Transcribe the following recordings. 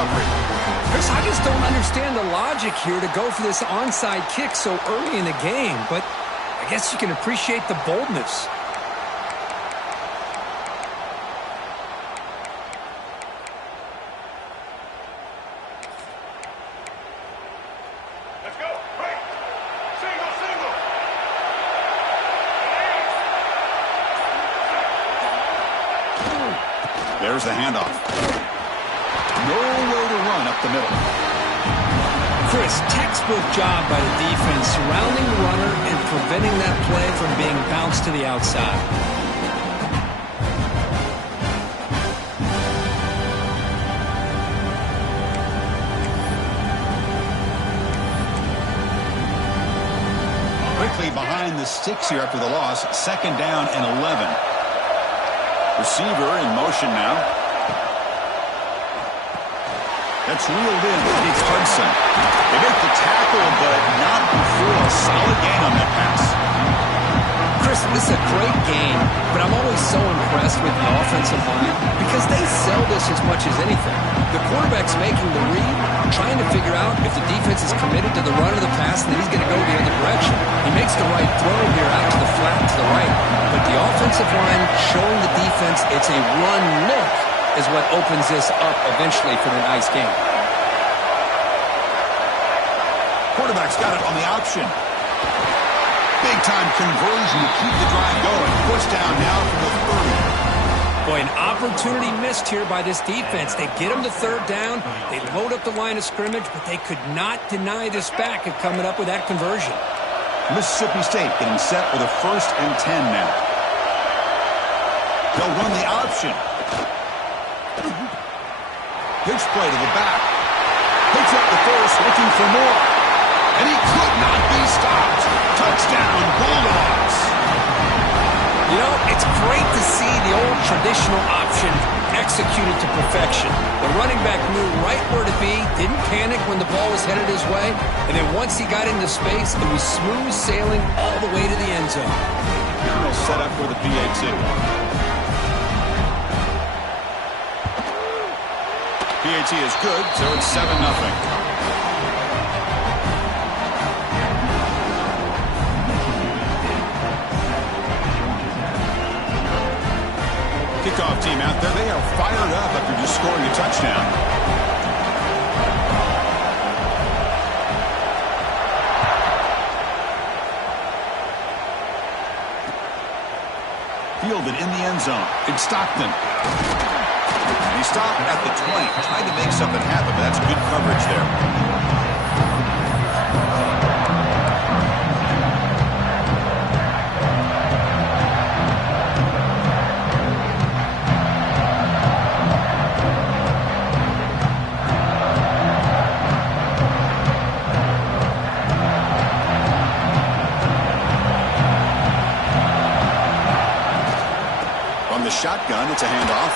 recovery. Chris, I just don't understand the logic here to go for this onside kick so early in the game, but I guess you can appreciate the boldness. Let's go. Break. Single, single. There's the handoff. Nowhere to run up the middle. Chris, textbook job by the defense surrounding the runner and preventing that play from being bounced to the outside. Quickly behind the sticks here after the loss. 2nd down and 11. Receiver in motion now. That's reeled in. It's Hudson. They make the tackle, but not before a solid gain on that pass. Chris, this is a great game, but I'm always so impressed with the offensive line because they sell this as much as anything. The quarterback's making the read, trying to figure out if the defense is committed to the run or the pass, and then he's going to go the other direction. He makes the right throw here out to the flat to the right, but the offensive line showing the defense it's a run look is what opens this up eventually for the nice game. Quarterback's got it on the option. Big-time conversion to keep the drive going. First down now from the 30. Boy, an opportunity missed here by this defense. They get them to 3rd down. They load up the line of scrimmage, but they could not deny this back of coming up with that conversion. Mississippi State getting set for the 1st and 10 now. They'll run the option. Pitch play to the back. Picks up the first, looking for more. And he could not be stopped. Touchdown, Bulldogs. You know, it's great to see the old traditional option executed to perfection. The running back knew right where to be, didn't panic when the ball was headed his way, and then once he got into space, it was smooth sailing all the way to the end zone. They'll set up for the PAT. PAT is good, so it's 7-0. Kickoff team out there. They are fired up after just scoring a touchdown. Fielded in the end zone. It's Stockton. He stopped at the 20. Tried to make something happen, but that's good coverage there. Shotgun, it's a handoff.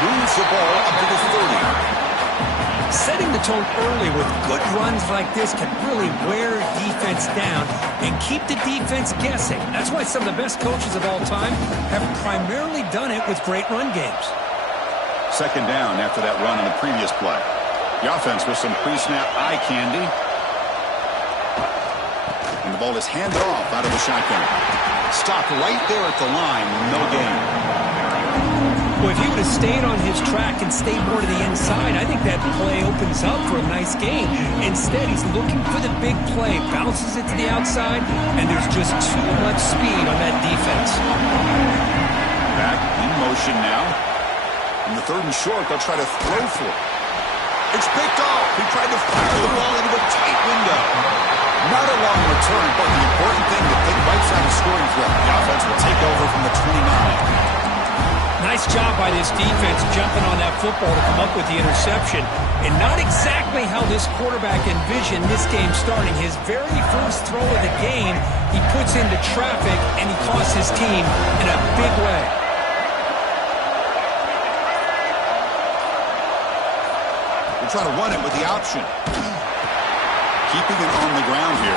Moves the ball up to the 30. Setting the tone early with good runs like this can really wear defense down and keep the defense guessing. That's why some of the best coaches of all time have primarily done it with great run games. 2nd down after that run in the previous play. The offense with some pre-snap eye candy. And the ball is handed off out of the shotgun. Stopped right there at the line with no gain. Well, if he would have stayed on his track and stayed more to the inside, I think that play opens up for a nice gain. Instead, he's looking for the big play, bounces it to the outside, and there's just too much speed on that defense. Back in motion now. In the 3rd and short, they'll try to throw for it. It's picked off. He tried to fire the ball into a tight window. Not a long return, but the important thing to think right side of scoring threat. The offense will take over from the 29. Nice job by this defense jumping on that football to come up with the interception. And not exactly how this quarterback envisioned this game starting. His very first throw of the game, he puts into traffic, and he costs his team in a big way. We'll try to run it with the option. Keeping it on the ground here.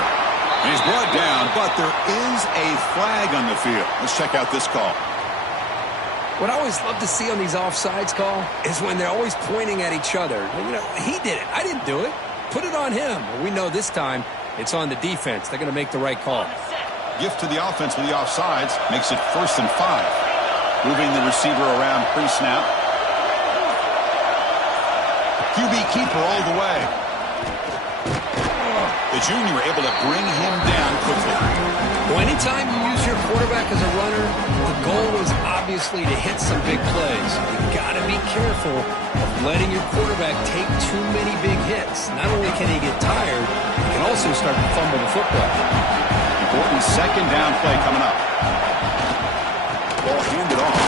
And he's brought down, but there is a flag on the field. Let's check out this call. What I always love to see on these offsides call is when they're always pointing at each other. You know, he did it. I didn't do it. Put it on him. Well, we know this time it's on the defense. They're going to make the right call. Gift to the offense with the offsides makes it 1st and 5. Moving the receiver around pre-snap. QB keeper all the way. The junior able to bring him down quickly. Well, anytime you use your quarterback as a runner, the goal is obviously to hit some big plays. You've got to be careful of letting your quarterback take too many big hits. Not only can he get tired, he can also start to fumble the football. Important 2nd down play coming up. Ball handed off.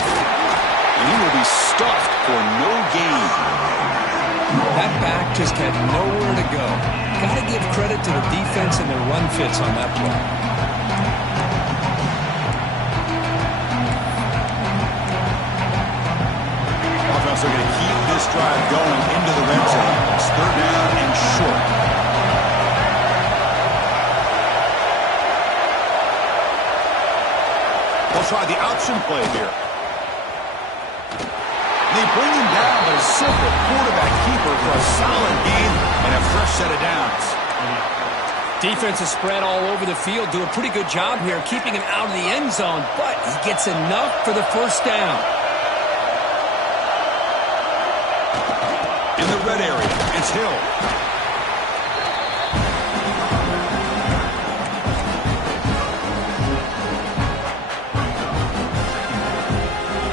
And he will be stuffed for no gain. That back just had nowhere to go. Got to give credit to the defense and their run fits on that play. Offense are going to keep this drive going into the red zone. It's 3rd down and short. They'll try the option play here. They bring him down, but a simple quarterback keeper for a solid gain and a fresh set of downs. Defense is spread all over the field. Do a pretty good job here keeping him out of the end zone, but he gets enough for the 1st down. In the red area, it's Hill.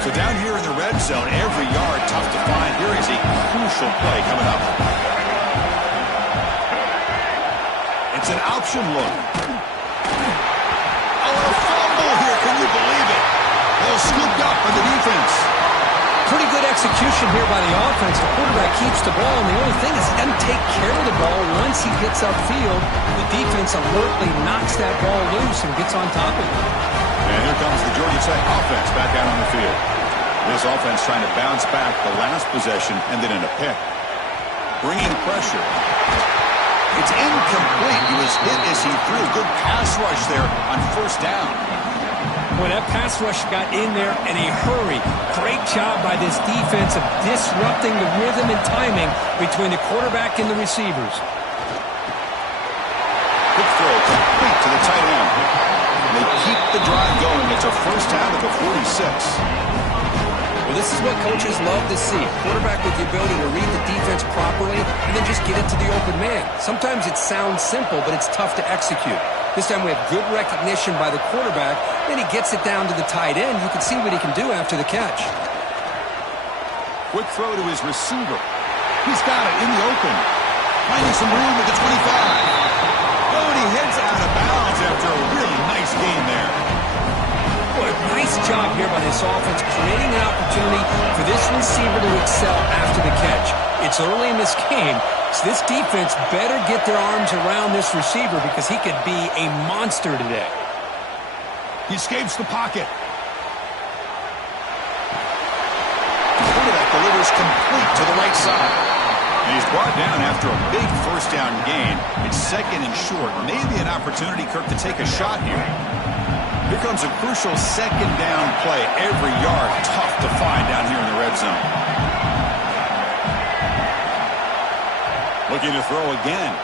So down here in the red zone, every yard tough to find. Here is a crucial play coming up. It's an option look. Oh, a fumble here. Can you believe it? Well, scooped up by the defense. Pretty good execution here by the offense. The quarterback keeps the ball, and the only thing is he doesn't take care of the ball once he gets upfield. The defense alertly knocks that ball loose and gets on top of it. And here comes the Georgia Tech offense back out on the field. This offense trying to bounce back. The last possession ended in a pick. Bringing pressure. It's incomplete. He was hit as he threw. Good pass rush there on 1st down. Well, that pass rush got in there in a hurry. Great job by this defense of disrupting the rhythm and timing between the quarterback and the receivers. Quick throw complete to the tight end. They keep the drive going. It's a 1st down at the 46. Well, this is what coaches love to see. A quarterback with the ability to read the defense properly and then just get it to the open man. Sometimes it sounds simple, but it's tough to execute. This time we have good recognition by the quarterback. Then he gets it down to the tight end. You can see what he can do after the catch. Quick throw to his receiver. He's got it in the open. Finding some room at the 25. Oh, and he heads out of bounds after a really nice game there. Boy, nice job here by this offense, creating an opportunity for this receiver to excel after the catch. It's early in this game, so this defense better get their arms around this receiver because he could be a monster today. He escapes the pocket. The quarterback delivers complete to the right side. And he's brought down after a big 1st down gain. It's 2nd and short. Maybe an opportunity, Kirk, to take a shot here. Here comes a crucial 2nd down play. Every yard tough to find down here in the red zone. Looking to throw again.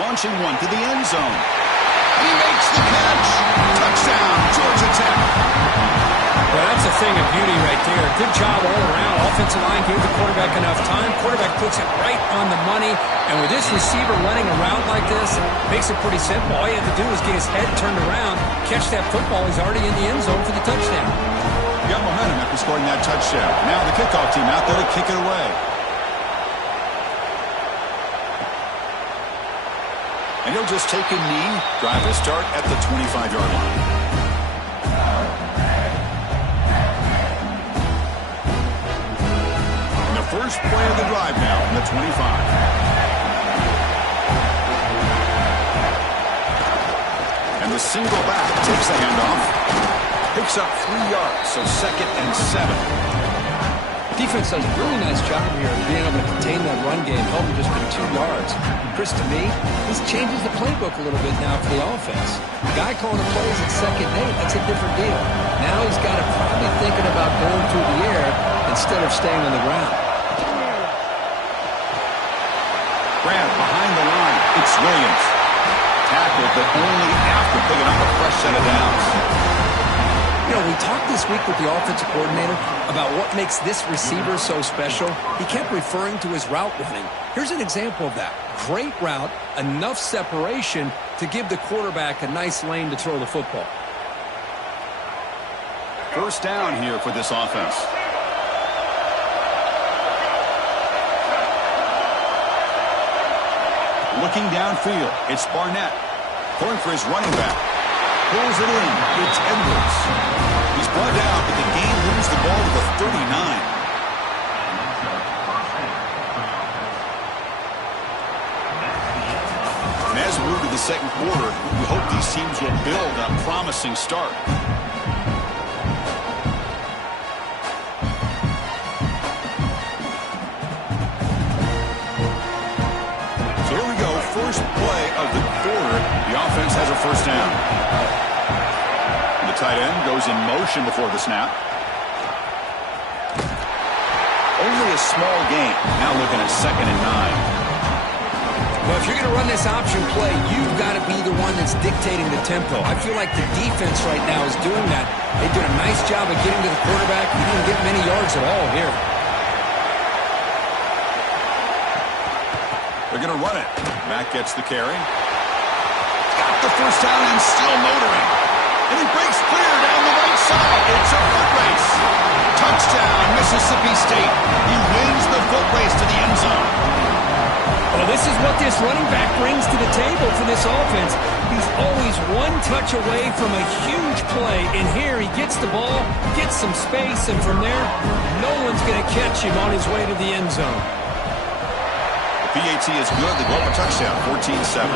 Launching one to the end zone. He makes the catch. Touchdown, Georgia Tech. Well, that's a thing of beauty right there. Good job all around. Offensive line gave the quarterback enough time. Quarterback puts it right on the money. And with this receiver running around like this, makes it pretty simple. All you have to do is get his head turned around, catch that football. He's already in the end zone for the touchdown. Got momentum after scoring that touchdown. Now the kickoff team out there to kick it away. And he'll just take a knee. Drive will start at the 25-yard line. And the first play of the drive now on the 25. And the single back takes the handoff. Picks up 3 yards, so 2nd and 7. Defense does a really nice job here of being able to contain that run game, held him just in 2 yards. Chris, to me, this changes the playbook a little bit now for the offense. The guy calling the plays at 2nd and 8, that's a different deal. Now he's got to probably thinking about going through the air instead of staying on the ground. Grant behind the line. It's Williams. Tackled, but only after picking up a fresh set of downs. You know, we talked this week with the offensive coordinator about what makes this receiver so special. He kept referring to his route running. Here's an example of that. Great route, enough separation to give the quarterback a nice lane to throw the football. First down here for this offense. Looking downfield, it's Barnett. Going for his running back. Pulls it in. It's Edwards. He's brought down, but the game moves the ball to the 39. And as we move to the second quarter, we hope these teams will build on a promising start. First play of the quarter, the offense has a first down. The tight end goes in motion before the snap. Only a small gain. Now looking at 2nd and 9. Well, if you're going to run this option play, you've got to be the one that's dictating the tempo. I feel like the defense right now is doing that. They did a nice job of getting to the quarterback. He didn't get many yards at all here. They're going to run it. Mack gets the carry. Got the first down and still motoring. And he breaks clear down the right side. It's a foot race. Touchdown, Mississippi State. He wins the foot race to the end zone. Well, this is what this running back brings to the table for this offense. He's always one touch away from a huge play. And here he gets the ball, gets some space, and from there, no one's going to catch him on his way to the end zone. PAT is good. They go up a touchdown, 14-7.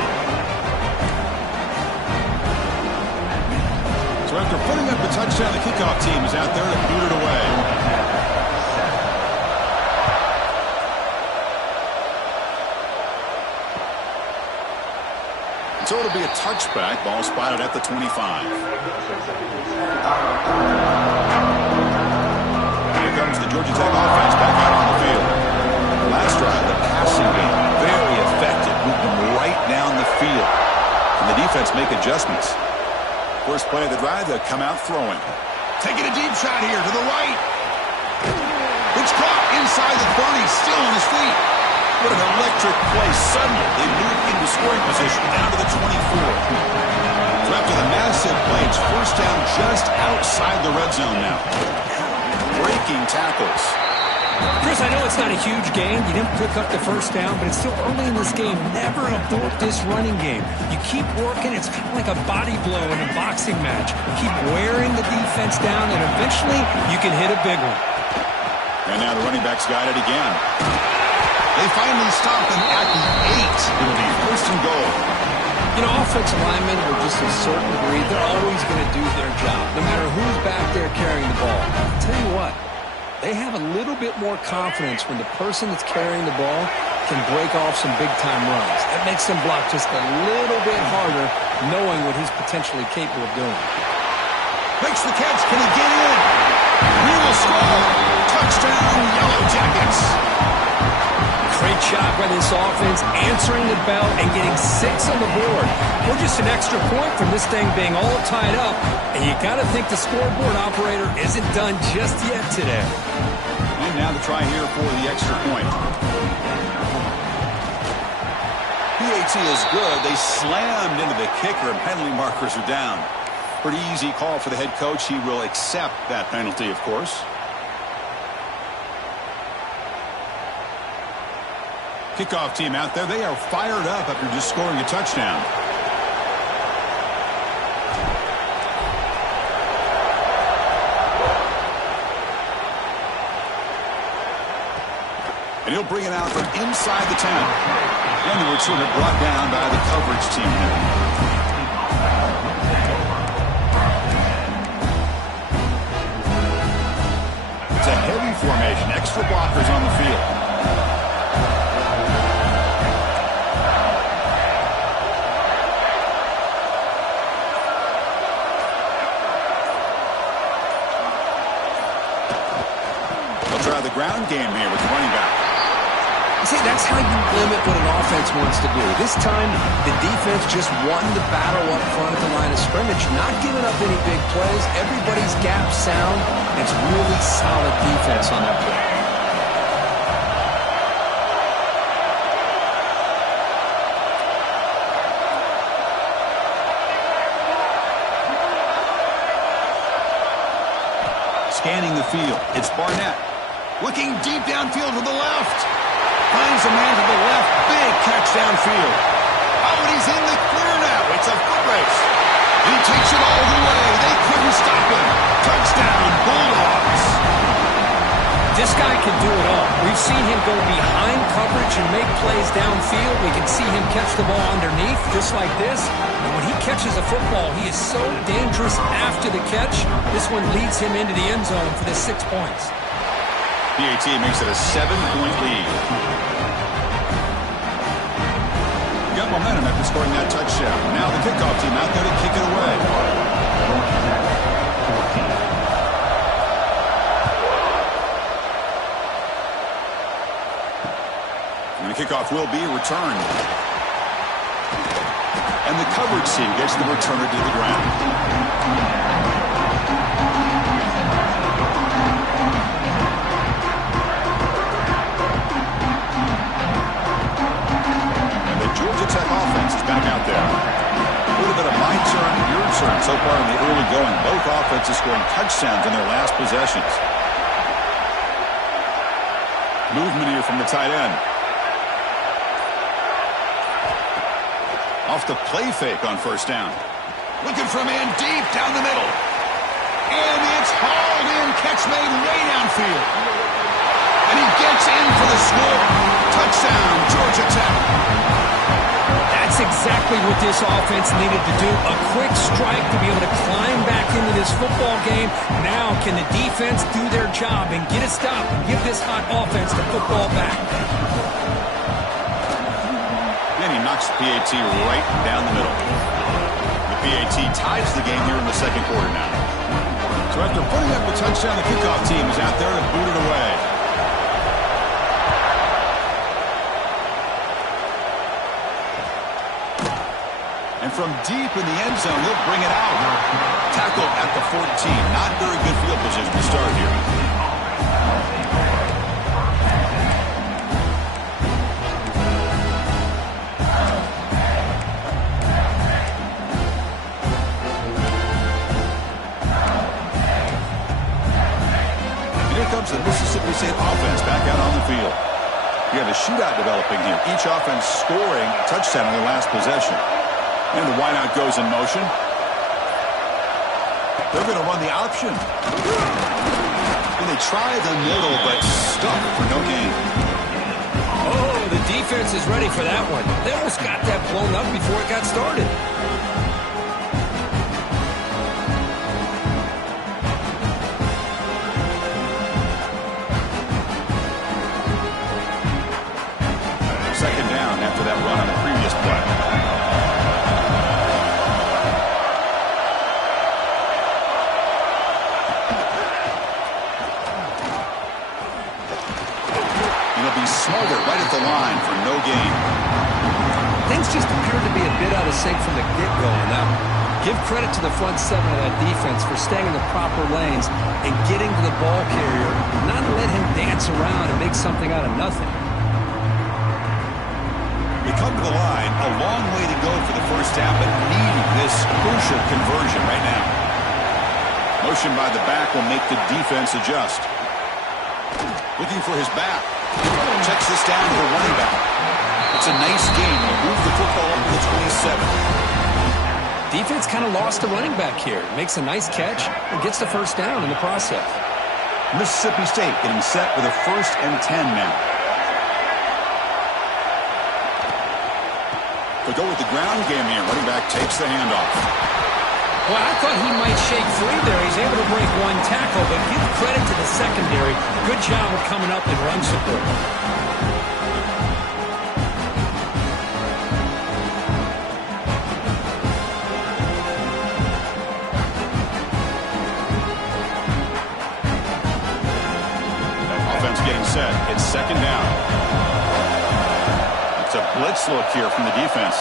So after putting up a touchdown, the kickoff team is out there to boot it away. So it'll be a touchback. Ball spotted at the 25. Here comes the Georgia Tech offense back out on the field. Last drive, the passing game, very effective. Moved them right down the field. And the defense make adjustments. First play of the drive, they'll come out throwing. Taking a deep shot here to the right. It's caught inside the 30, still on his feet. What an electric play. Suddenly, they move into scoring position down to the 24. So after the massive play, it's first down just outside the red zone now. Breaking tackles. Chris, I know it's not a huge gain. You didn't pick up the first down, but it's still early in this game. Never abort this running game. You keep working. It's kind of like a body blow in a boxing match. Keep wearing the defense down, and eventually you can hit a big one. And now the running backs got it again. They finally stop them at the 8. It'll be first and goal. You know, offensive linemen are just a certain breed. They're always going to do their job, no matter who's back there carrying the ball. I'll tell you what. They have a little bit more confidence when the person that's carrying the ball can break off some big-time runs. That makes them block just a little bit harder, knowing what he's potentially capable of doing. Makes the catch. Can he get in? He will score. Touchdown, Yellow Jackets. Great job by this offense, answering the bell and getting 6 on the board. We're just an extra point from this thing being all tied up, and you got to think the scoreboard operator isn't done just yet today. And now to try here for the extra point. PAT is good. They slammed into the kicker, and penalty markers are down. Pretty easy call for the head coach. He will accept that penalty, of course. Kickoff team out there. They are fired up after just scoring a touchdown. And he'll bring it out from inside the 10. Edwards sort of brought down by the coverage team there. It's a heavy formation. Extra They'll try the ground game here with the running back. See, that's how you limit what an offense wants to do. This time, the defense just won the battle up front at the line of scrimmage, not giving up any big plays. Everybody's gap sound. It's really solid defense on that play. Scanning the field, it's Barnett. Looking deep downfield to the left. Finds a man to the left. Big catch downfield. Oh, and he's in the clear now. It's a foot race. He takes it all the way. They couldn't stop him. Touchdown, Bulldogs. This guy can do it all. We've seen him go behind coverage and make plays downfield. We can see him catch the ball underneath, just like this. And when he catches a football, he is so dangerous after the catch. This one leads him into the end zone for the 6 points. PAT makes it a 7-point lead. Got momentum after scoring that touchdown. Now the kickoff team out there to kick it away. And the kickoff will be returned. And the coverage team gets the returner to the ground. Georgia Tech offense is back out there. A little bit of my turn, your turn so far in the early going. Both offenses scoring touchdowns in their last possessions. Movement here from the tight end. Off the play fake on first down. Looking for a man deep down the middle. And it's hauled in. Catch made way downfield. And he gets in for the score. Touchdown, Georgia Tech. That's exactly what this offense needed to do. A quick strike to be able to climb back into this football game. Now can the defense do their job and get a stop and give this hot offense the football back? And he knocks the PAT right down the middle. The PAT ties the game here in the second quarter now. So after putting up the touchdown, the kickoff team is out there to boot it away. And from deep in the end zone, he'll bring it out. Tackle at the 14. Not very good field position to start here. And here comes the Mississippi State offense back out on the field. You have a shootout developing here. Each offense scoring a touchdown in their last possession. And the wideout goes in motion. They're going to run the option. And they try the middle, but stuck for no gain. Oh, the defense is ready for that one. They almost got that blown up before it got started. Second down after that run on the previous play. Smothered right at the line for no gain. Things just appeared to be a bit out of sync from the get-go on that one. Give credit to the front seven of that defense for staying in the proper lanes and getting to the ball carrier, not to let him dance around and make something out of nothing. We come to the line, a long way to go for the first down, but needing this crucial conversion right now. Motion by the back will make the defense adjust. Looking for his back. Checks this down to the running back. It's a nice game. He moved the football up to the 27. Defense kind of lost the running back here. Makes a nice catch and gets the first down in the process. Mississippi State getting set with a 1st and 10 now. They go with the ground game here. Running back takes the handoff. Well, I thought he might shake free there. He's able to break one tackle, but give credit to the secondary. Good job of coming up and run support. second down. It's a blitz look here from the defense.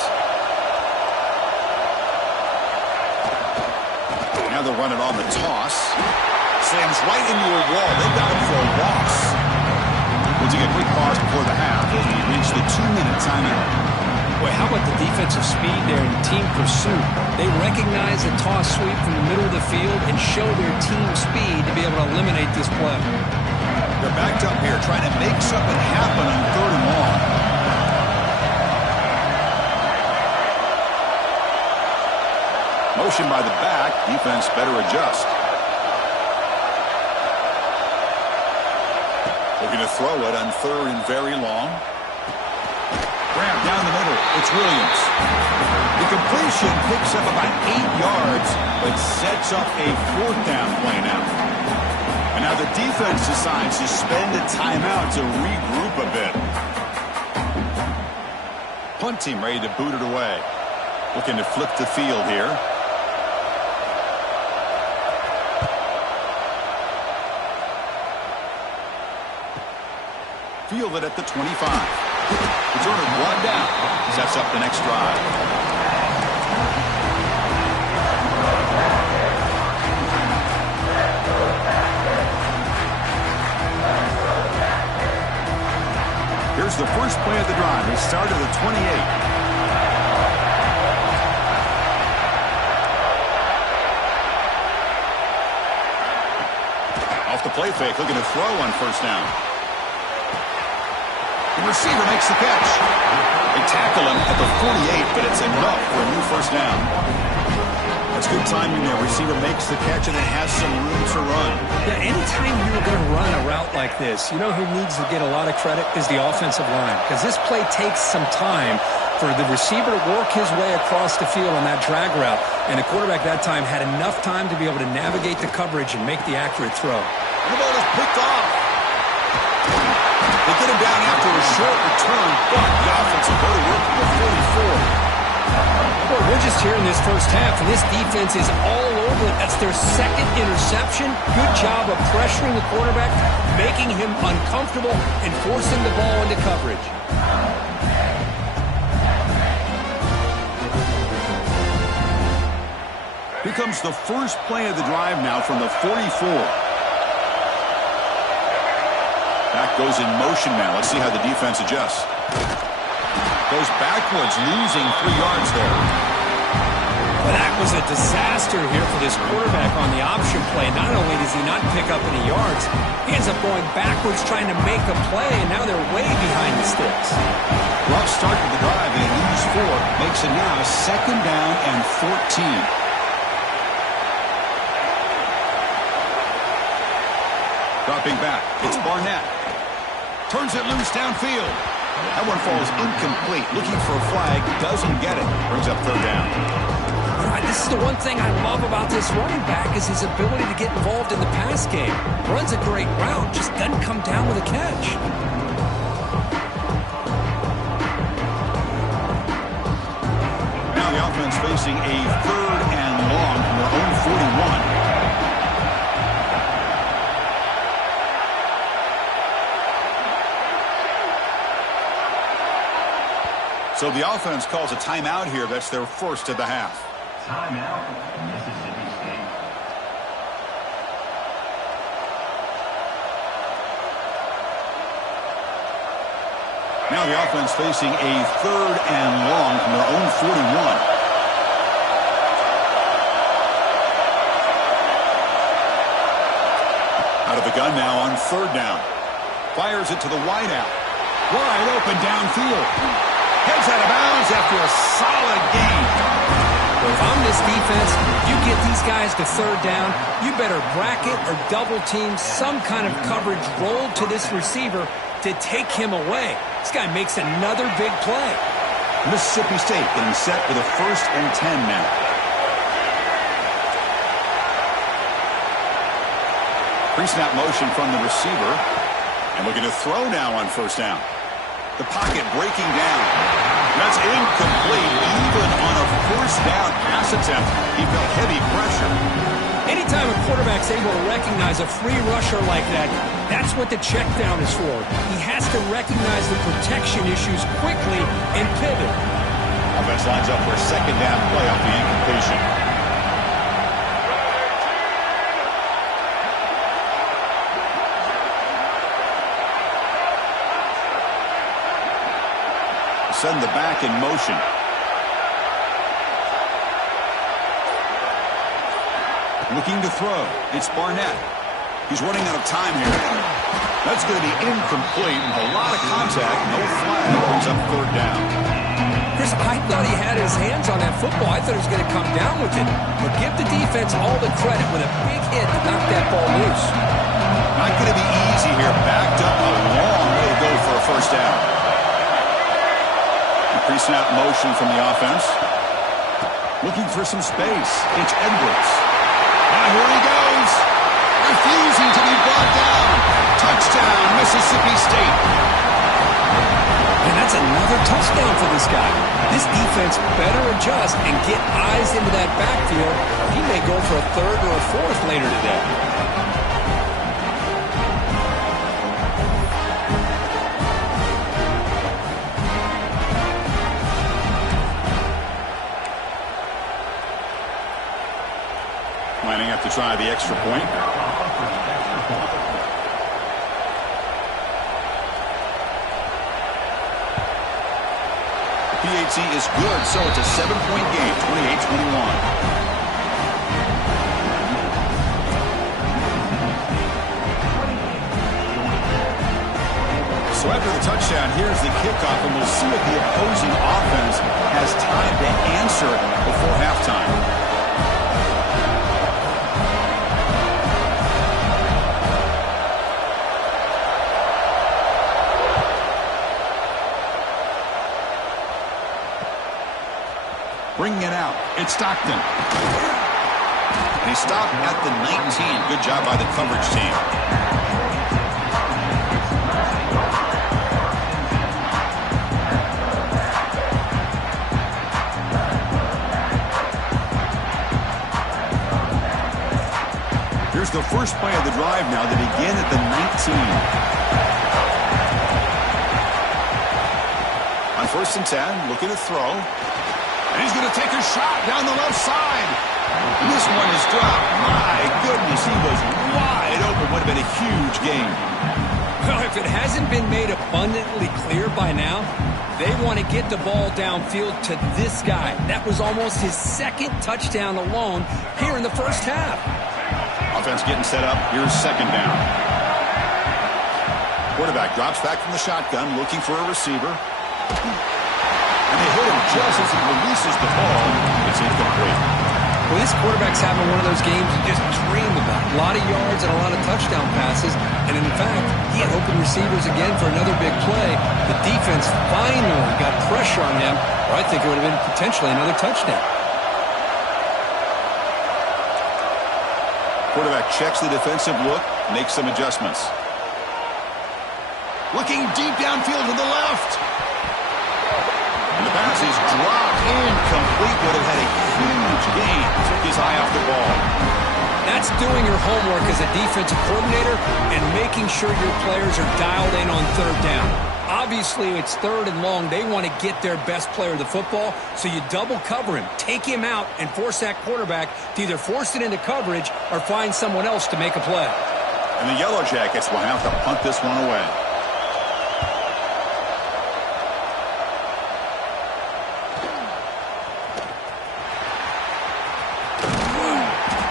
Now they'll run it on the toss. Slams right into a wall. They've got him for a loss. We'll take a quick pause before the half as we reach the 2-minute timeout. Boy, how about the defensive speed there and team pursuit? They recognize a toss sweep from the middle of the field and show their team speed to be able to eliminate this play. They're backed up here trying to make something happen on 3rd and long. Motion by the back. Defense better adjust. Looking to throw it on 3rd and very long. Grab down the middle. It's Williams. The completion picks up about 8 yards, but sets up a 4th down play now. And now the defense decides to spend a timeout to regroup a bit. Punt team ready to boot it away. Looking to flip the field here. Fielded at the 25. Returner brought down. Sets up the next drive. Here's the first play of the drive. They start at the 28. Off the play fake, looking to throw on 1st down. The receiver makes the catch. They tackle him at the 48, but it's enough for a new 1st down. That's good timing there. Receiver makes the catch and it has some room to run. Yeah, anytime you're going to run a route like this, you know who needs to get a lot of credit is the offensive line. Because this play takes some time for the receiver to work his way across the field on that drag route. And the quarterback that time had enough time to be able to navigate the coverage and make the accurate throw. And the ball is picked off. They get him down after a short return, but the offense will go to work at the 44. Boy, we're just here in this first half, and this defense is all over it. That's their 2nd interception. Good job of pressuring the quarterback, making him uncomfortable, and forcing the ball into coverage. Here comes the first play of the drive now from the 44. Back goes in motion now. Let's see how the defense adjusts. Goes backwards, losing 3 yards there. Well, that was a disaster here for this quarterback on the option play. Not only does he not pick up any yards, he ends up going backwards trying to make a play, and now they're way behind the sticks. Rough start to the drive. They lose 4. Makes it now 2nd down and 14. Dropping back. It's Barnett. Turns it loose downfield. That one falls incomplete. Looking for a flag. Doesn't get it. Brings up 3rd down. This is the one thing I love about this running back is his ability to get involved in the pass game. Runs a great route. Just doesn't come down with a catch. Now the offense facing a 3rd and long from their own 41. So the offense calls a timeout here. That's their first of the half. Timeout, Mississippi State. Now the offense facing a 3rd and long from their own 41. Out of the gun now on 3rd down. Fires it to the wideout. Wide open downfield. Heads out of bounds after a solid gain. Well, if I'm this defense, you get these guys to 3rd down, you better bracket or double team some kind of coverage rolled to this receiver to take him away. This guy makes another big play. Mississippi State getting set for the 1st and 10 now. Pre-snap motion from the receiver. And looking to throw now on 1st down. The pocket breaking down. That's incomplete. Even on a 1st down pass attempt, he felt heavy pressure. And Anytime a quarterback's able to recognize a free rusher like that, that's what the check down is for. He has to recognize the protection issues quickly and pivot. Offense lines up for a second down play off the incompletion. Send the back in motion. Looking to throw. It's Barnett. He's running out of time here. That's going to be incomplete. A lot of contact. No flag. Brings up third down. Chris, I thought he had his hands on that football. I thought he was going to come down with it. But give the defense all the credit with a big hit to knock that ball loose. Not going to be easy here. Backed up a long way to go for a first down. Pre-snap motion from the offense. Looking for some space. It's Edwards. Now here he goes. Refusing to be brought down. Touchdown, Mississippi State. And that's another touchdown for this guy. This defense better adjust and get eyes into that backfield. He may go for a third or a fourth later today. Lining up to try the extra point. PAT is good, so it's a 7-point game, 28-21. So after the touchdown, here's the kickoff, and we'll see if the opposing offense has time to answer before halftime. Bringing it out. It's Stockton. And he stopped at the 19. Good job by the coverage team. Here's the first play of the drive now. They begin at the 19. On 1st and 10, looking to throw. And he's going to take a shot down the left side. And this one is dropped. My goodness, he was wide open. Would have been a huge game. Well, if it hasn't been made abundantly clear by now, they want to get the ball downfield to this guy. That was almost his second touchdown alone here in the first half. Offense getting set up. Here's second down. Quarterback drops back from the shotgun, looking for a receiver. And they hit him just as he releases the ball. It's incomplete. Well, this quarterback's having one of those games you just dream about. A lot of yards and a lot of touchdown passes. And in fact, he had open receivers again for another big play. The defense finally got pressure on him, or I think it would have been potentially another touchdown. Quarterback checks the defensive look, makes some adjustments. Looking deep downfield to the left. And the pass is dropped. Incomplete. Would have had a huge gain. Took his eye off the ball. That's doing your homework as a defensive coordinator and making sure your players are dialed in on third down. Obviously, it's third and long. They want to get their best player of the football, so you double cover him, take him out, and force that quarterback to either force it into coverage or find someone else to make a play. And the Yellow Jackets will have to punt this one away.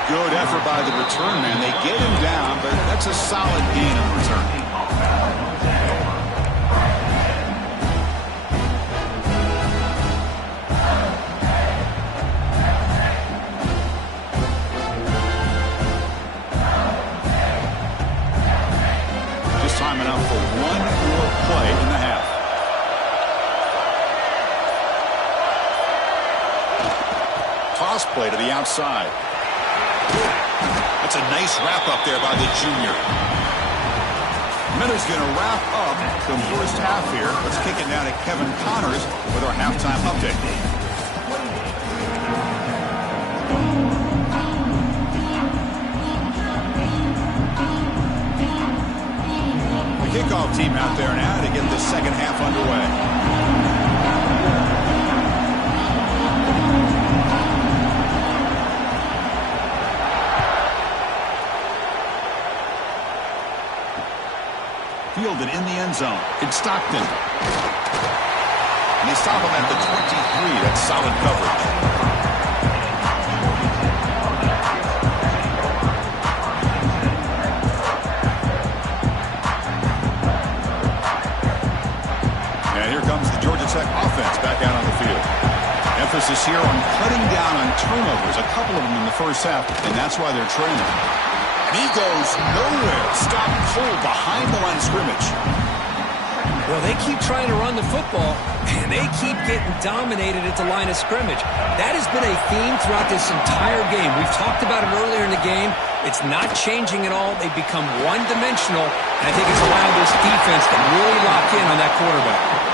Good effort by the return man. They get him down, but that's a solid gain in return. Just time enough for one more play in the half. Toss play to the outside. That's a nice wrap-up there by the junior. Miller's going to wrap up the first half here. Let's kick it now to Kevin Connors with our halftime update. team out there now to get the second half underway. Fielded in the end zone. It's Stockton. And they stop him at the 23. That's solid coverage. Offense back out on the field. Emphasis here on cutting down on turnovers, a couple of them in the first half, and that's why they're trailing. And he goes nowhere. Stop cold behind the line of scrimmage. Well, they keep trying to run the football, and they keep getting dominated at the line of scrimmage. That has been a theme throughout this entire game. We've talked about it earlier in the game. It's not changing at all. They've become one-dimensional, and I think it's allowed this defense to really lock in on that quarterback.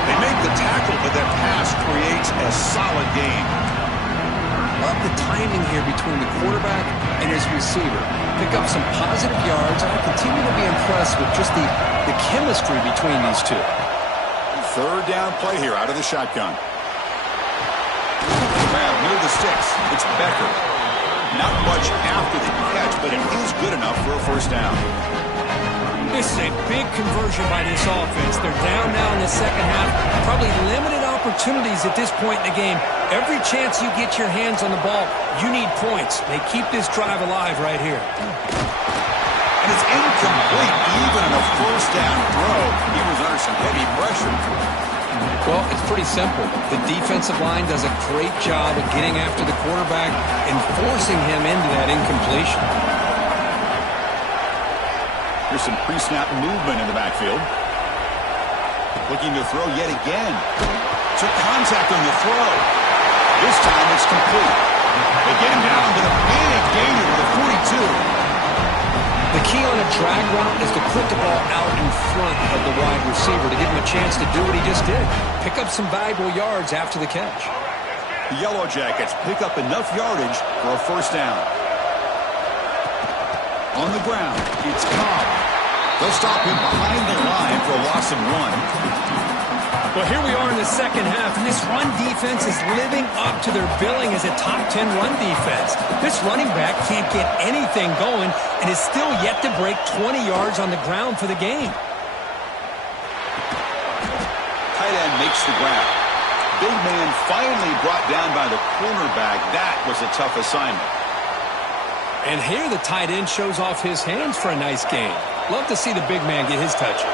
They make the tackle, but that pass creates a solid gain. Love the timing here between the quarterback and his receiver. Pick up some positive yards, and I continue to be impressed with just the chemistry between these two. Third down play here out of the shotgun. Grab near the sticks. It's Becker. Not much after the catch, but it is good enough for a first down. This is a big conversion by this offense. They're down now in the second half. Probably limited opportunities at this point in the game. Every chance you get your hands on the ball, you need points. They keep this drive alive right here. And it's incomplete, even on a first down throw. He was under some heavy pressure. Well, it's pretty simple. The defensive line does a great job of getting after the quarterback and forcing him into that incompletion. Here's some pre-snap movement in the backfield. Looking to throw yet again. Took contact on the throw. This time it's complete. They get him down to the big gainer to the 42. The key on a drag route is to put the ball out in front of the wide receiver to give him a chance to do what he just did. Pick up some valuable yards after the catch. The Yellow Jackets pick up enough yardage for a first down. On the ground, it's Cobb. They'll stop him behind the line for a loss of 1. Well, here we are in the second half, and this run defense is living up to their billing as a top 10 run defense. This running back can't get anything going and is still yet to break 20 yards on the ground for the game. Tight end makes the grab. Big man finally brought down by the cornerback. That was a tough assignment. And here the tight end shows off his hands for a nice game. Love to see the big man get his touches.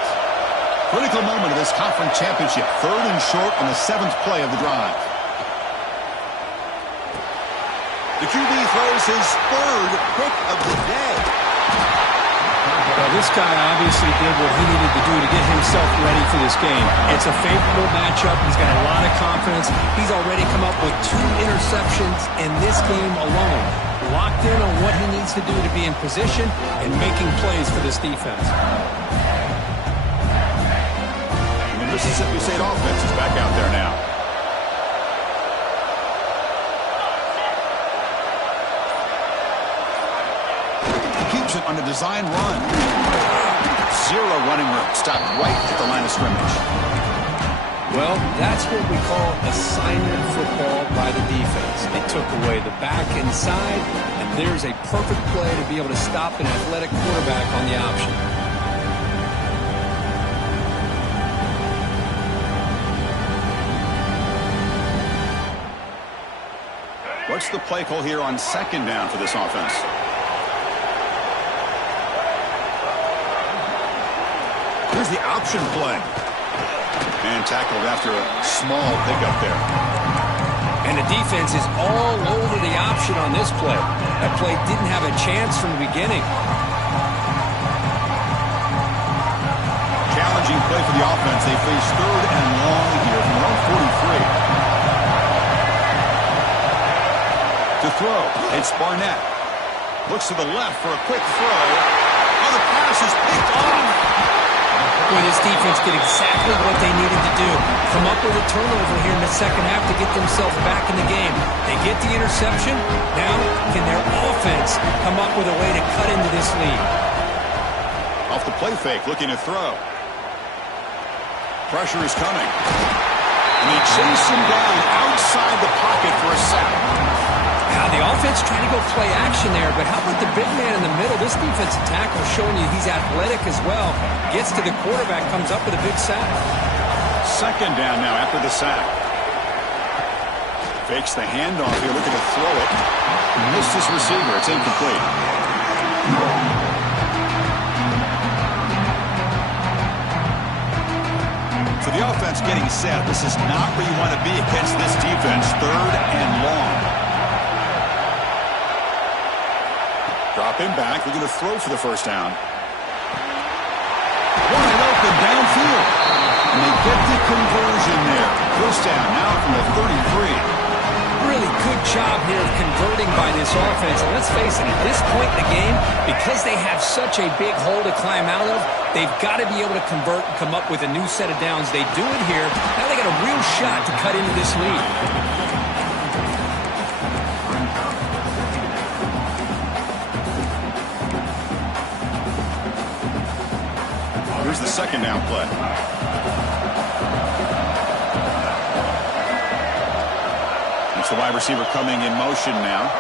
Critical moment of this conference championship. 3rd and short on the 7th play of the drive. The QB throws his 3rd pick of the day. Well, this guy obviously did what he needed to do to get himself ready for this game. It's a favorable matchup. He's got a lot of confidence. He's already come up with 2 interceptions in this game alone. Locked in on what he needs to do to be in position and making plays for this defense. And the Mississippi State offense is back out there now. Keeps it on a design run. 0 running room. Stopped right at the line of scrimmage. Well, that's what we call assignment football by the defense. They took away the back inside, and there's a perfect play to be able to stop an athletic quarterback on the option. What's the play call here on 2nd down for this offense? Here's the option play. And tackled after a small pickup there. And the defense is all over the option on this play. That play didn't have a chance from the beginning. Challenging play for the offense. They face 3rd and long here from around 43. To throw, it's Barnett. Looks to the left for a quick throw. Oh, the pass is picked off. Boy, this defense did exactly what they needed to do. Come up with a turnover here in the second half to get themselves back in the game. They get the interception. Now, can their offense come up with a way to cut into this lead? Off the play fake, looking to throw. Pressure is coming. And he chased him down outside the pocket for a sack. Now the offense trying to go play action there, but how about the big man in the middle? This defensive tackle showing you he's athletic as well. Gets to the quarterback, comes up with a big sack. Second down now after the sack. Fakes the handoff here, looking to throw it. Missed his receiver. It's incomplete. So the offense getting set. This is not where you want to be against this defense. Third and long. Drop him back. Looking to throw for the first down. Wide open downfield. And they get the conversion there. First down now from the 33. Really good job here of converting by this offense. And let's face it, at this point in the game, because they have such a big hole to climb out of, they've got to be able to convert and come up with a new set of downs. They do it here. Now they got a real shot to cut into this lead. Here's the second down play. It's the wide receiver coming in motion now.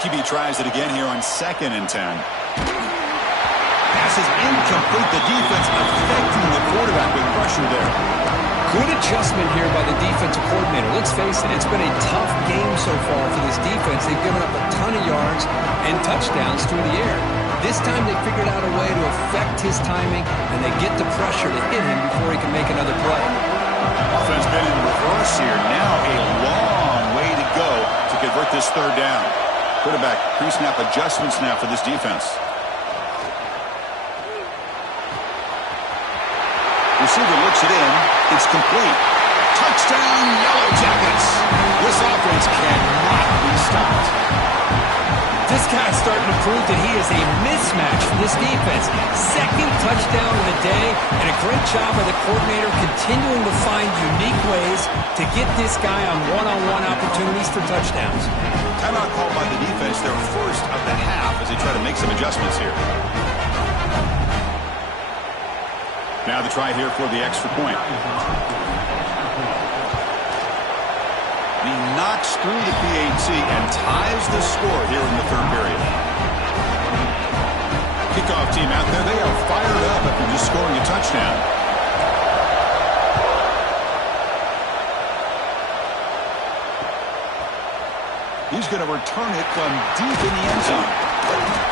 QB tries it again here on 2nd and 10. Pass is incomplete. The defense affecting the quarterback with pressure there. Good adjustment here by the defensive coordinator. Let's face it, it's been a tough game so far for this defense. They've given up a ton of yards and touchdowns through the air. This time they figured out a way to affect his timing, and they get the pressure to hit him before he can make another play. Offense been in reverse here. Now a long way to go to convert this third down. Quarterback pre-snap adjustments now for this defense. Receiver looks it in. It's complete. Touchdown, Yellow Jackets. This offense cannot be stopped. This guy's starting to prove that he is a mismatch for this defense. Second touchdown of the day, and a great job by the coordinator continuing to find unique ways to get this guy on one-on-one opportunities for touchdowns. Timeout called by the defense, their first of the half, as they try to make some adjustments here. Now the try here for the extra point. He knocks through the PAT and ties the score here in the third period. Kickoff team out there, they are fired up after just scoring a touchdown. He's going to return it from deep in the end zone.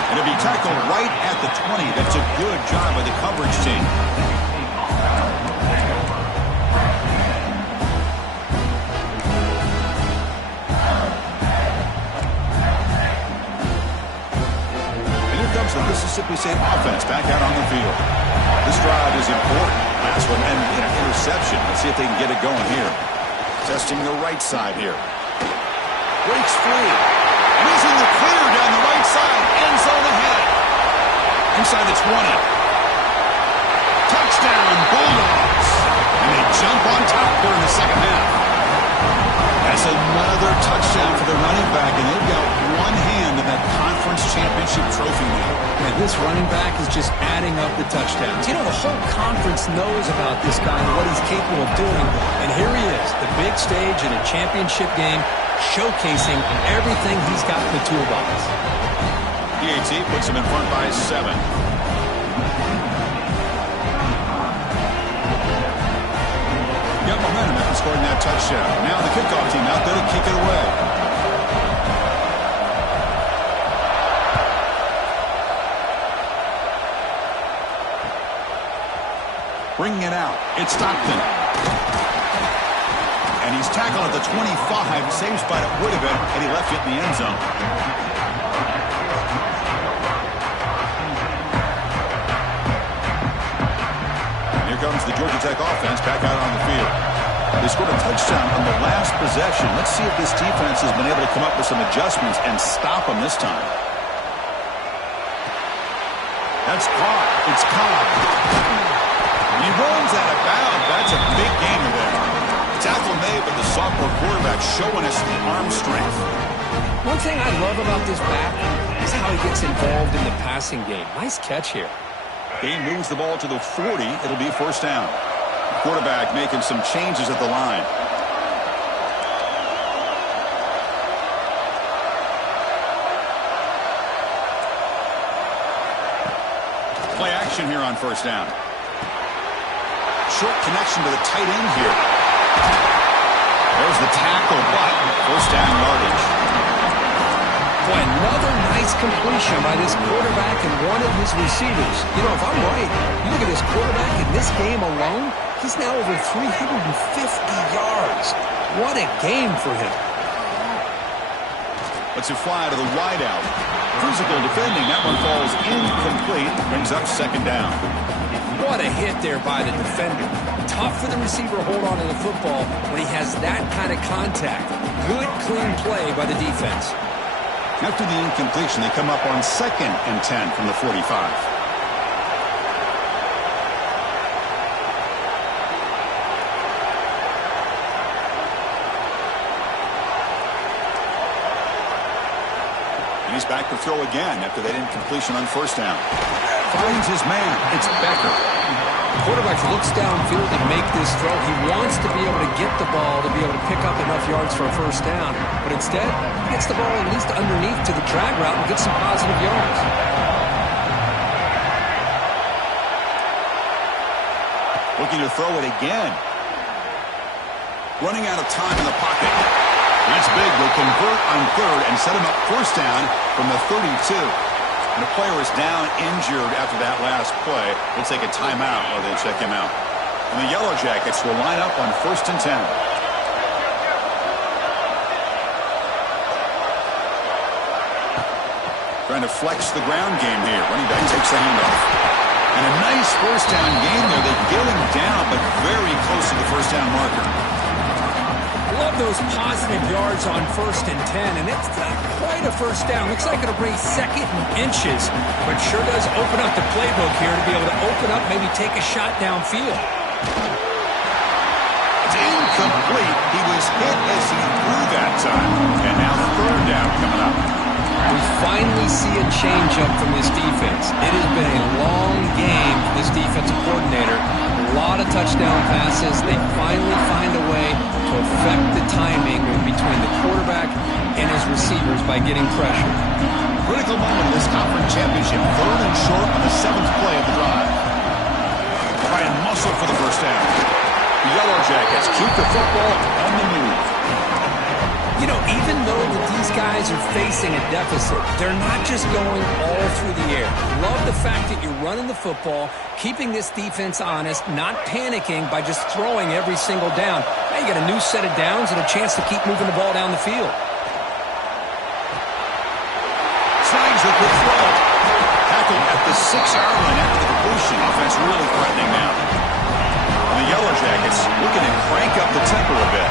And it'll be tackled right at the 20. That's a good job by the coverage team. The Mississippi State offense back out on the field. This drive is important. Last one and an interception. Let's see if they can get it going here. Testing the right side here. Breaks free. And he's in the clear down the right side. End zone ahead. Inside the 20. Touchdown, Bulldogs. And they jump on top here in the second half. That's another touchdown for the running back, and they've got one hand in that conference championship trophy now. And this running back is just adding up the touchdowns. You know, the whole conference knows about this guy and what he's capable of doing. And here he is, the big stage in a championship game, showcasing everything he's got in the toolbox. PAT puts him in front by 7. Got momentum after scoring that touchdown. Now the kickoff team out there to kick it away. Bringing it out. It's Stockton. And he's tackled at the 25. Same spot it would have been had he left it in the end zone. Here comes the Georgia Tech offense back out on the field. They scored a touchdown on the last possession. Let's see if this defense has been able to come up with some adjustments and stop them this time. That's caught. It's caught. He runs out of bounds. That's a big gainer there. Tackle made, but the sophomore quarterback showing us the arm strength. One thing I love about this back is how he gets involved in the passing game. Nice catch here. He moves the ball to the 40. It'll be first down. Quarterback making some changes at the line. Play action here on first down. Short connection to the tight end here. There's the tackle, but first down yardage. Boy, another nice completion by this quarterback and one of his receivers. You know, if I'm right, you look at this quarterback in this game alone, he's now over 350 yards. What a game for him. Lets it fly to the wideout. Physical defending. That one falls incomplete. Brings up second down. What a hit there by the defender. Tough for the receiver to hold on to the football when he has that kind of contact. Good, clean play by the defense. After the incompletion, they come up on 2nd and 10 from the 45. And he's back to throw again after that incompletion on first down. Finds his man. It's Becker. The quarterback looks downfield to make this throw. He wants to be able to get the ball to be able to pick up enough yards for a first down. But instead, he gets the ball at least underneath to the drag route and gets some positive yards. Looking to throw it again. Running out of time in the pocket. That's big. Will convert on third and set him up first down from the 32. And the player is down injured after that last play. We'll take a timeout while they check him out. And the Yellow Jackets will line up on 1st and 10. Trying to flex the ground game here. Running back takes the handoff. And a nice first down game there. They get him down, but very close to the first down marker. Love those positive yards on 1st and 10, and it's not quite a first down. Looks like it'll bring 2nd and inches, but sure does open up the playbook here to be able to open up, maybe take a shot downfield. It's incomplete. He was hit as he threw that time, and now third down coming up. We finally see a change-up from this defense. It has been a long game for this defensive coordinator. A lot of touchdown passes. They finally find a way to affect the timing between the quarterback and his receivers by getting pressure. Critical moment in this conference championship. 3rd and short on the 7th play of the drive. Try and muscle for the first down. The Yellow Jackets keep the football on the move. You know, even though that these guys are facing a deficit, they're not just going all through the air. Love the fact that you're running the football, keeping this defense honest, not panicking by just throwing every single down. Now you got a new set of downs and a chance to keep moving the ball down the field. Snags a good throw. Tackled at the 6-yard line after the completion. Offense really threatening now. And the Yellow Jackets looking to crank up the tempo a bit.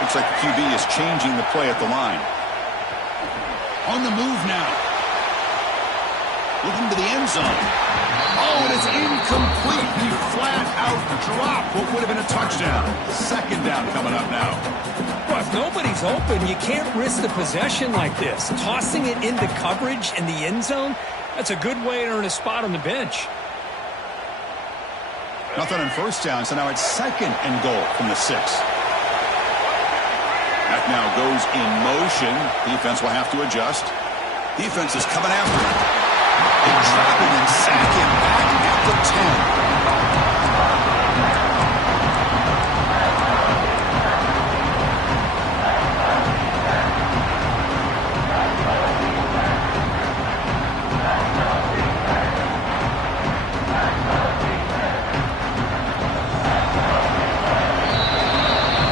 Looks like the QB is changing the play at the line. On the move now. Looking to the end zone. Oh, and it's incomplete. He flat out dropped what would have been a touchdown. 2nd down coming up now. Well, if nobody's open, you can't risk the possession like this. Tossing it into coverage in the end zone, that's a good way to earn a spot on the bench. Nothing on first down, so now it's 2nd and goal from the 6. That now goes in motion. Defense will have to adjust. Defense is coming after him. They trap him and sack him back at the 10.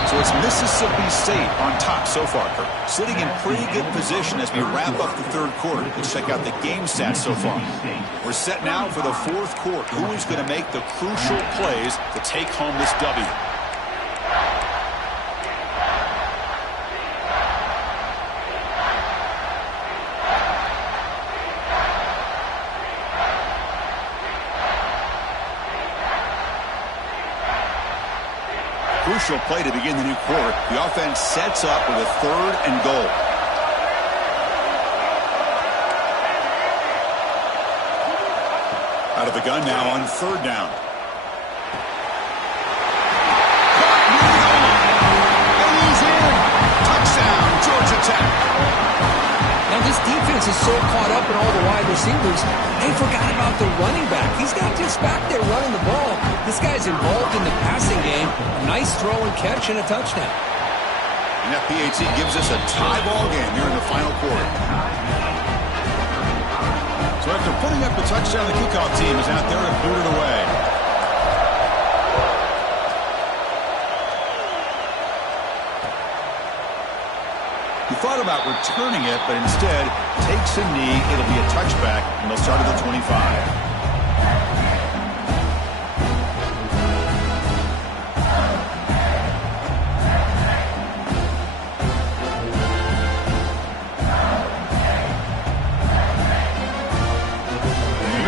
So it's Mississippi State on top so far, Kirk. Sitting in pretty good position as we wrap up the 3rd quarter. Let's check out the game stats so far. We're set now for the 4th quarter. Who is going to make the crucial plays to take home this W? crucial play to begin the new quarter. The offense sets up with a 3rd and goal. Out of the gun now on 3rd down. Touchdown, Georgia Tech. Now this defense is so caught up in all the wide receivers, they forgot about the running back. He's not just back there running the ball. This guy's involved in the passing game. A nice throw and catch and a touchdown. And that PAT gives us a tie ball game here in the final quarter. So after putting up the touchdown, the kickoff team is out there to boot it away. He thought about returning it, but instead takes a knee. It'll be a touchback, and they'll start at the 25.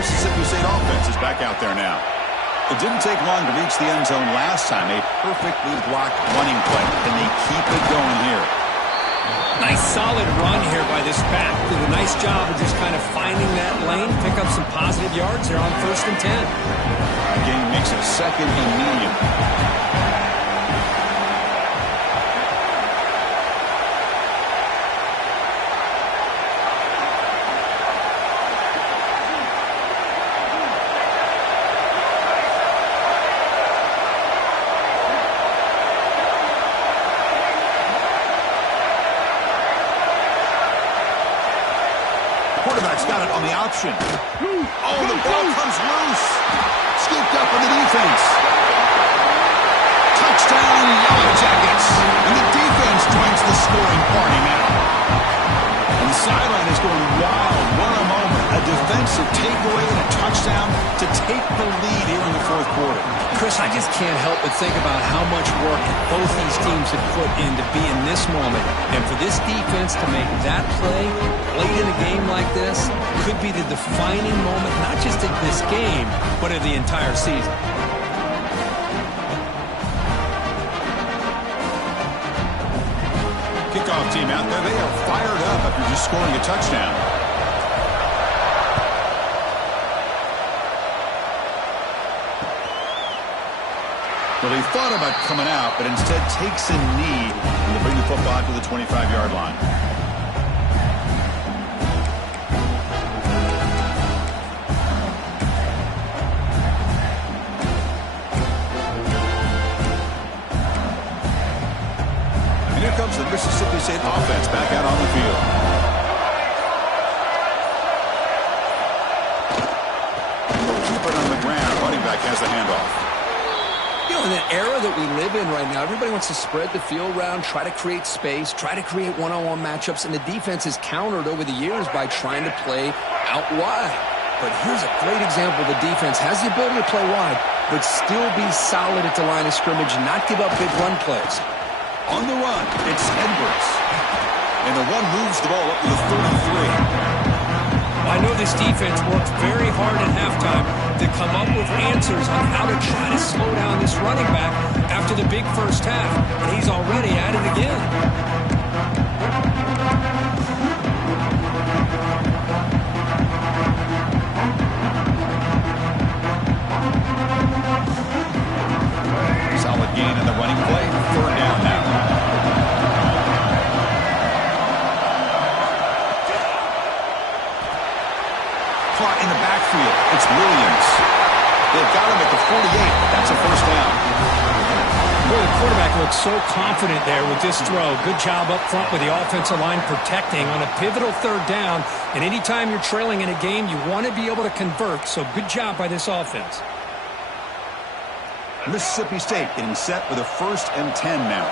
Mississippi State offense is back out there now. It didn't take long to reach the end zone last time. A perfectly blocked running play. Can they keep it going here? Nice solid run here by this back. Did a nice job of just kind of finding that lane, pick up some positive yards there on 1st and 10. The game makes it 2nd and medium. Quarterback's got it on the option. Oh, the ball comes loose. Scooped up in the defense. Touchdown, Yellow Jackets. And the defense joins the scoring party now. And the sideline is going wild. What a moment. A defensive takeaway and a touchdown to take the lead here in the 4th quarter. Chris, I just can't help but think about how much work both these teams have put in to be in this moment. And for this defense to make that play late in a game like this could be the defining moment, not just of this game, but of the entire season. Kickoff team out there, they are fired up after just scoring a touchdown. Well, he thought about coming out, but instead takes a knee to bring the football to the 25-yard line. And here comes the Mississippi State offense back out on the field. They'll keep it on the ground. Running back has the handoff. You know, in the era that we live in right now, everybody wants to spread the field around, try to create space, try to create one-on-one matchups, and the defense has countered over the years by trying to play out wide. But here's a great example. The defense has the ability to play wide, but still be solid at the line of scrimmage and not give up big run plays. On the run, it's Edwards. And the one moves the ball up to the 33. I know this defense worked very hard at halftime to come up with answers on how to try to slow down this running back after the big first half. And he's already at it again. Solid gain in the running play. 3rd down now. Caught in the backfield. It's Williams. They've got him at the 48. That's a 1st down. Well, the quarterback looks so confident there with this throw. Good job up front with the offensive line protecting on a pivotal 3rd down. And anytime you're trailing in a game, you want to be able to convert. So good job by this offense. Mississippi State getting set with a 1st and 10 now.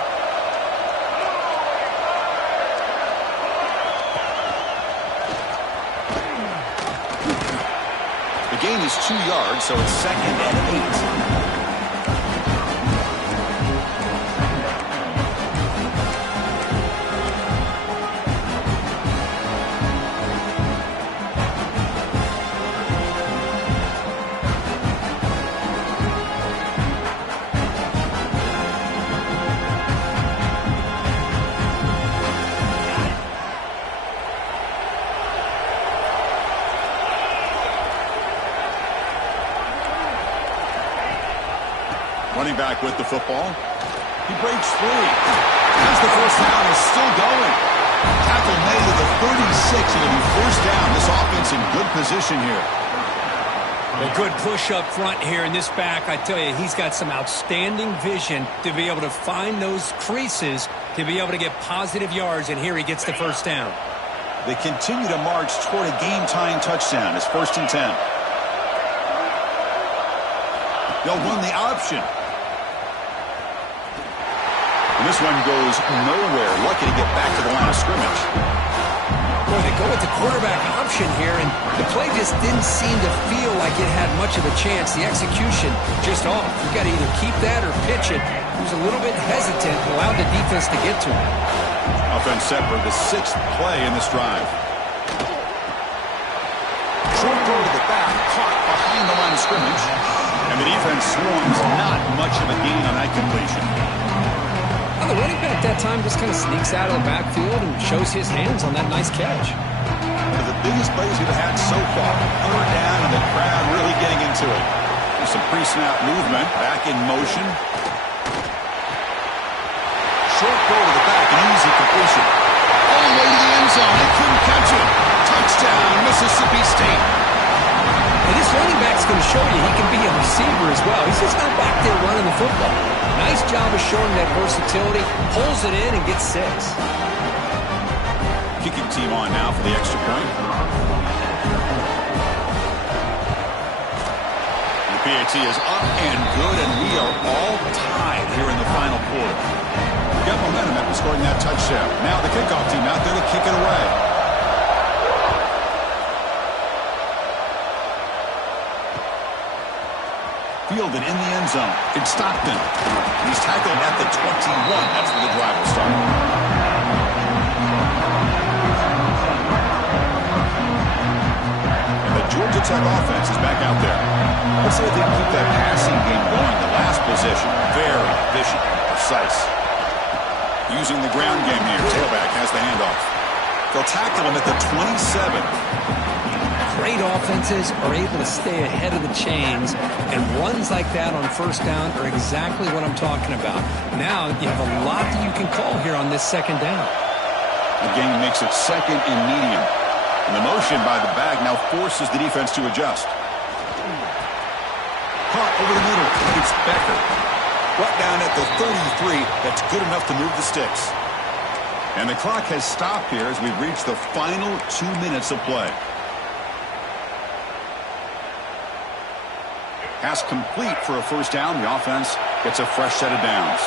The gain is 2 yards, so it's 2nd and 8. Running back with the football. He breaks free. As the first down is still going. Tackle made to the 36. It'll be first down. This offense in good position here. A good push up front here in this back. I tell you, he's got some outstanding vision to be able to find those creases to be able to get positive yards, and here he gets the first down. They continue to march toward a game-tying touchdown. It's 1st and 10. They'll run the option. And this one goes nowhere. Lucky to get back to the line of scrimmage. Boy, they go with the quarterback option here, and the play just didn't seem to feel like it had much of a chance. The execution just off. You've got to either keep that or pitch it. He was a little bit hesitant and allowed the defense to get to him. Offense set for the 6th play in this drive. Short throw to the back, caught behind the line of scrimmage. And the defense swarms not much of a gain on that completion. Well, the running back that time just kind of sneaks out of the backfield and shows his hands on that nice catch. One of the biggest plays we've had so far. Third down and the crowd really getting into it. There's some pre-snap movement. Back in motion. Short throw to the back, an easy completion. All the way to the end zone. They couldn't catch it. Touchdown, Mississippi State. And this running back's going to show you he can be a receiver as well. He's just not back there running the football. Nice job of showing that versatility. Pulls it in and gets 6. Kicking team on now for the extra point. The PAT is up and good, and we are all tied here in the final quarter. We got momentum after scoring that touchdown. Now the kickoff team out there to kick it away. Fielded in the end zone. It's Stockton. He's tackled at the 21. That's where the drive will start. And the Georgia Tech offense is back out there. Let's see if they can keep that passing game going. The last possession, very efficient and precise. Using the ground game here. Tailback has the handoff. They'll tackle him at the 27. Great offenses are able to stay ahead of the chains, and runs like that on first down are exactly what I'm talking about. Now you have a lot that you can call here on this second down. The game makes it 2nd and medium. And the motion by the back now forces the defense to adjust. Caught over the middle. It's Becker. Brought down at the 33. That's good enough to move the sticks. And the clock has stopped here as we've reached the final 2 minutes of play. Pass complete for a first down. The offense gets a fresh set of downs.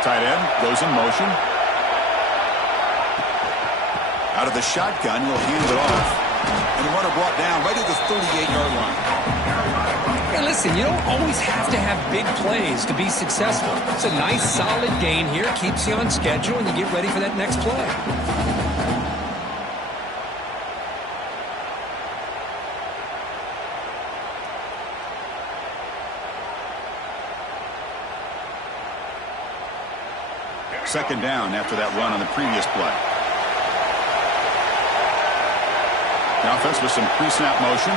Tight end goes in motion. Out of the shotgun, he'll hand it off. And the runner brought down right at the 38-yard line. Hey, listen, you don't always have to have big plays to be successful. It's a nice, solid gain here. Keeps you on schedule, and you get ready for that next play. Second down after that run on the previous play. The offense with some pre-snap motion.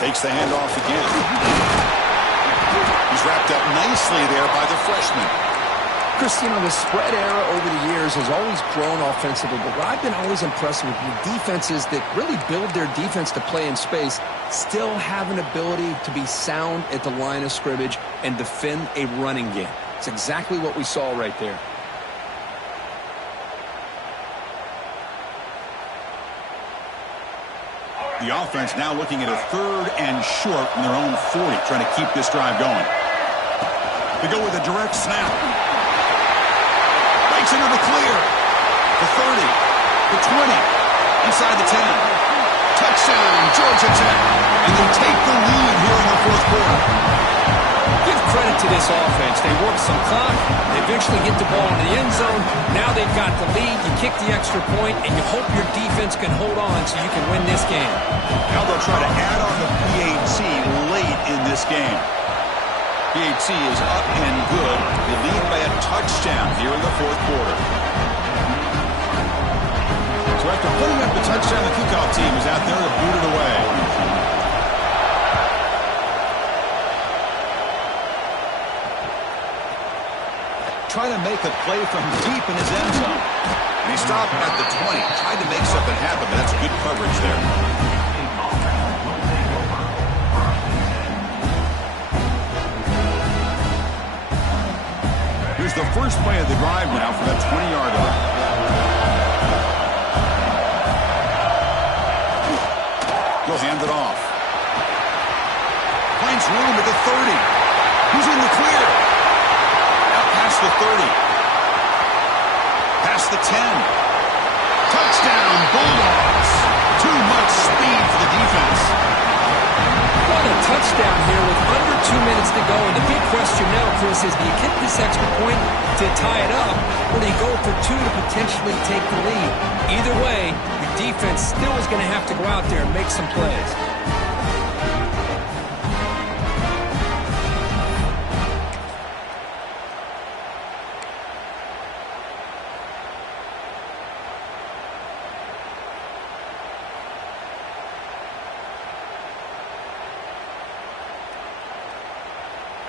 Takes the handoff again. He's wrapped up nicely there by the freshman. Chris, you know, the spread era over the years has always grown offensively, but what I've been always impressed with the defenses that really build their defense to play in space still have an ability to be sound at the line of scrimmage and defend a running game. It's exactly what we saw right there. The offense now looking at a 3rd and short from their own 40, trying to keep this drive going. They go with a direct snap. Breaks into the clear. The 30, the 20, inside the 10. Touchdown, Georgia Tech. And they take the lead here in the 4th quarter. Give credit to this offense. They work some clock. They eventually get the ball in the end zone. Now they've got the lead. You kick the extra point, and you hope your defense can hold on so you can win this game. Now they'll try to add on the PAT late in this game. PAT is up and good. They lead by a touchdown here in the 4th quarter. So after putting up the touchdown, the kickoff team is out there to boot it away. make a play from deep in his end zone. And he stopped at the 20. Tried to make something happen, but that's good coverage there. Here's the first play of the drive now for that 20-yard line. He'll hand it off. Finds room at the 30. He's in the clear. Now past the 30. Past the 10. Touchdown, Bulldogs. Too much speed for the defense. What a touchdown here with under 2 minutes to go. And the big question now, Chris, is do you get this extra point to tie it up, or do you go for 2 to potentially take the lead? Either way, your defense still is going to have to go out there and make some plays.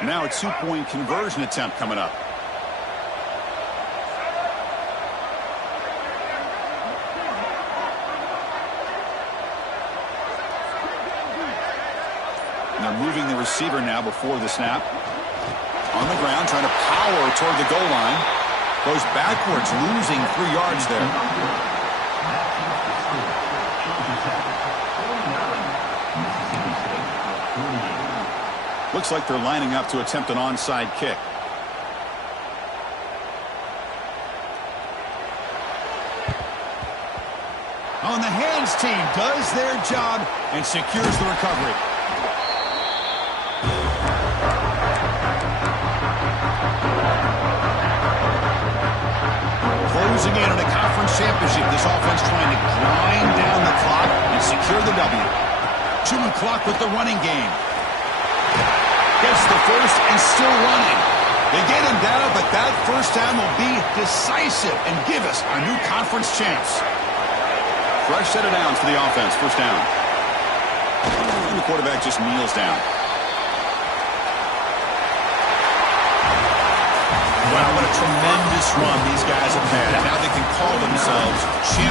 Now a 2-point conversion attempt coming up. And they're moving the receiver now before the snap. On the ground, trying to power toward the goal line. Goes backwards, losing 3 yards there. Looks like they're lining up to attempt an onside kick. On the hands team does their job and secures the recovery. Closing in on a conference championship, this offense trying to grind down the clock and secure the W. Chewing clock with the running game. Gets the first and still running. They get him down, but that first down will be decisive and give us our new conference champs. Fresh set of downs for the offense. First down. And the quarterback just kneels down. Wow, what a tremendous run these guys have had. And now they can call themselves champions.